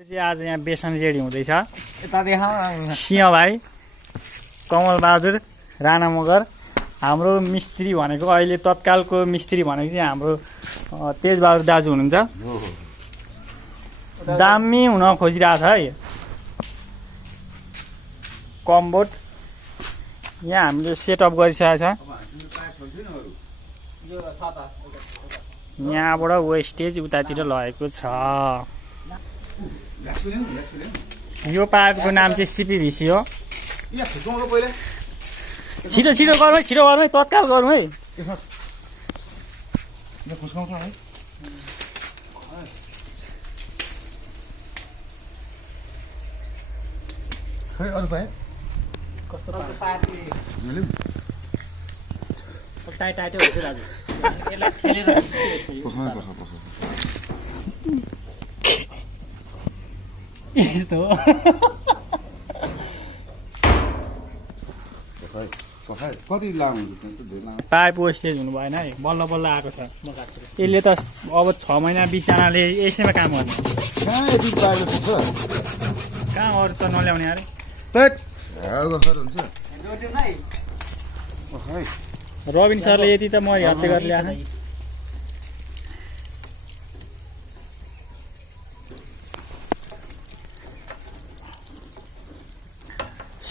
आज यहाँ बेसन रेडी हुँदैछ। सिंह भाइ, कमल बहादुर, राणा मगर, हाम्रो मिस्त्री भनेको अहिले तत्कालको मिस्त्री भनेको चाहिँ हाम्रो तेज बहादुर दाजु हुनुहुन्छ। दामी हुन खोजिरहेछ है कम्बोट। यहाँ हामीले सेटअप गरिसकेको छ। यहाँबाट वेस्टेज उतातिर लगेको छ। यो पाइपको नाम चाहिँ सिपिभिसी हो। छिटो छिटो गरौँ है, छिटो गरौँ है, तत्काल गरौँ है। टाइट टाइटै हुन्छ दाजु। यसलाई खेलेर यस्तो कति लामो पाइप वेस्टेज हुनु भएन है। बल्ल बल्ल आएको छ। यसले त अब 6 महिना 20 जनाले यसैमा काम गर्ने। कहाँ अरू त नल्याउने अरे। रबिन सरले यति त म हत्या गरेर ल्याएँ।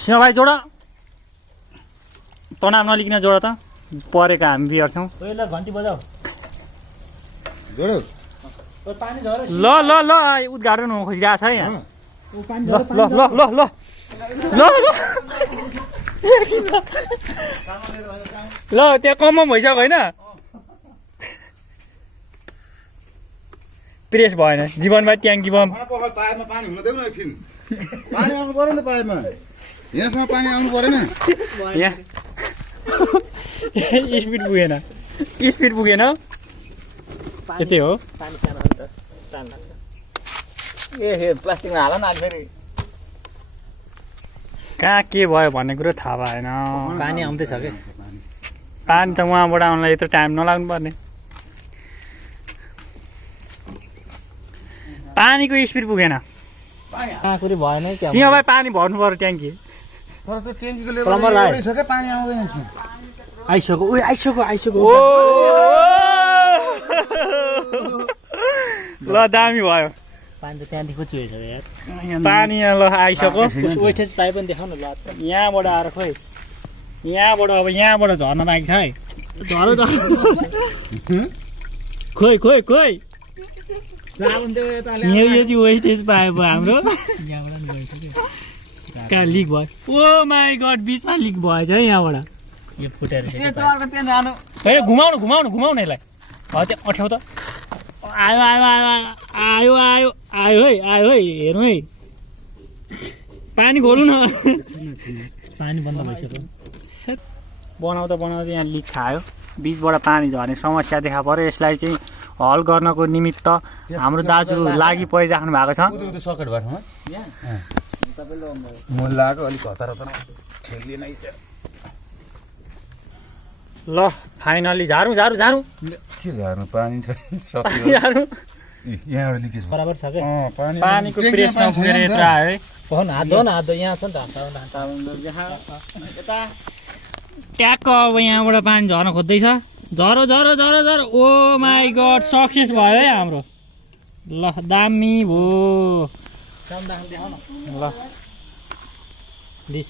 सिंह भाइ जोड त नाम नलिकन जोड त परेको हामी बिर्छौँ। घन्टी बजाऊ ल ल ल उद्घाटन हुन खोजिरहेको छ यहाँ। ल ल ल ल ल ल ल त्यहाँ कम भइसक्यो होइन। प्रेस भएन जीवनमा ट्याङ्की बम। पानी हुन देऊ न एकछिन। पानी आउनु पर्यो नि त पाइपमा। यहाँसम्म पानी आउनु परेन। यहाँ स्पिड पुगेन, स्पिड पुगेन। यतै हो। पानी सानो हो नि त, तान्ला ए प्लास्टिकमा हाल न फेरि। कहाँ के भयो भन्ने कुरो थाहा भएन। पानी आउँदैछ के। पानी त उहाँबाट आउनलाई यत्रो टाइम नलाग्नु पर्ने। पानीको स्पिड पुगेन। आँकुरी भएन क्या। सिंह भाइ पानी भर्नु पर्यो ट्याङ्की। तर त्यो ट्याङ्कीको लेभल बढी छ के पानी आउँदैन। आइसक्यो ओ आइसक्यो आइसक्यो। ओ ल दामी भयो। पानी त त्यहाँदेखि चुहेछ यार। पानी ल आइसक्यो। वेस्टेज पाइप पनि देखाउन ल। यहाँबाट आएर खोइ यहाँबाट अब यहाँबाट झर्न बाँकी छ है। झर झर खोइ खोइ खोइ यो चाहिँ वेस्टेज पाइप हो हाम्रो। कहाँ लिक भयो। ओ माई गड बिचमा लिक भएछ है यहाँबाट। यो फुटेर ए घुमाउनु घुमाउनु घुमाउनु यसलाई। त्यहाँ अठ्याउ त। आयो आयो आयो आयो आयो है आयो है हेर्नु है। पानी खोल्नु न। पानी बन्द भइसक्यो। बनाउँदा बनाउँदै यहाँ लिक खायो। बिचबाट पानी झर्ने समस्या देखा पर्यो। यसलाई चाहिँ हल गर्नको निमित्त हाम्रो दाजु लागि परिराख्नु भएको छ। सकेट भएन मुल लाग्यो अलिक हतार ठेलिएन। ल फाइनली झारौँ झारौँ झारौँ। के झार्नु पानी छ झारौँ। यहाँबाट लिकेज बराबर छ के। पानीको प्रेसमा पुगेर यत्रो आयो है। हो न हात धो न हात धो। यहाँ छ नि त ट्याक्क अब यहाँबाट पानी झर्न खोज्दैछ। झरो झरो झरो झरो। ओ माई गड सक्सेस भयो है हाम्रो। ल दामी भयो। ल दिस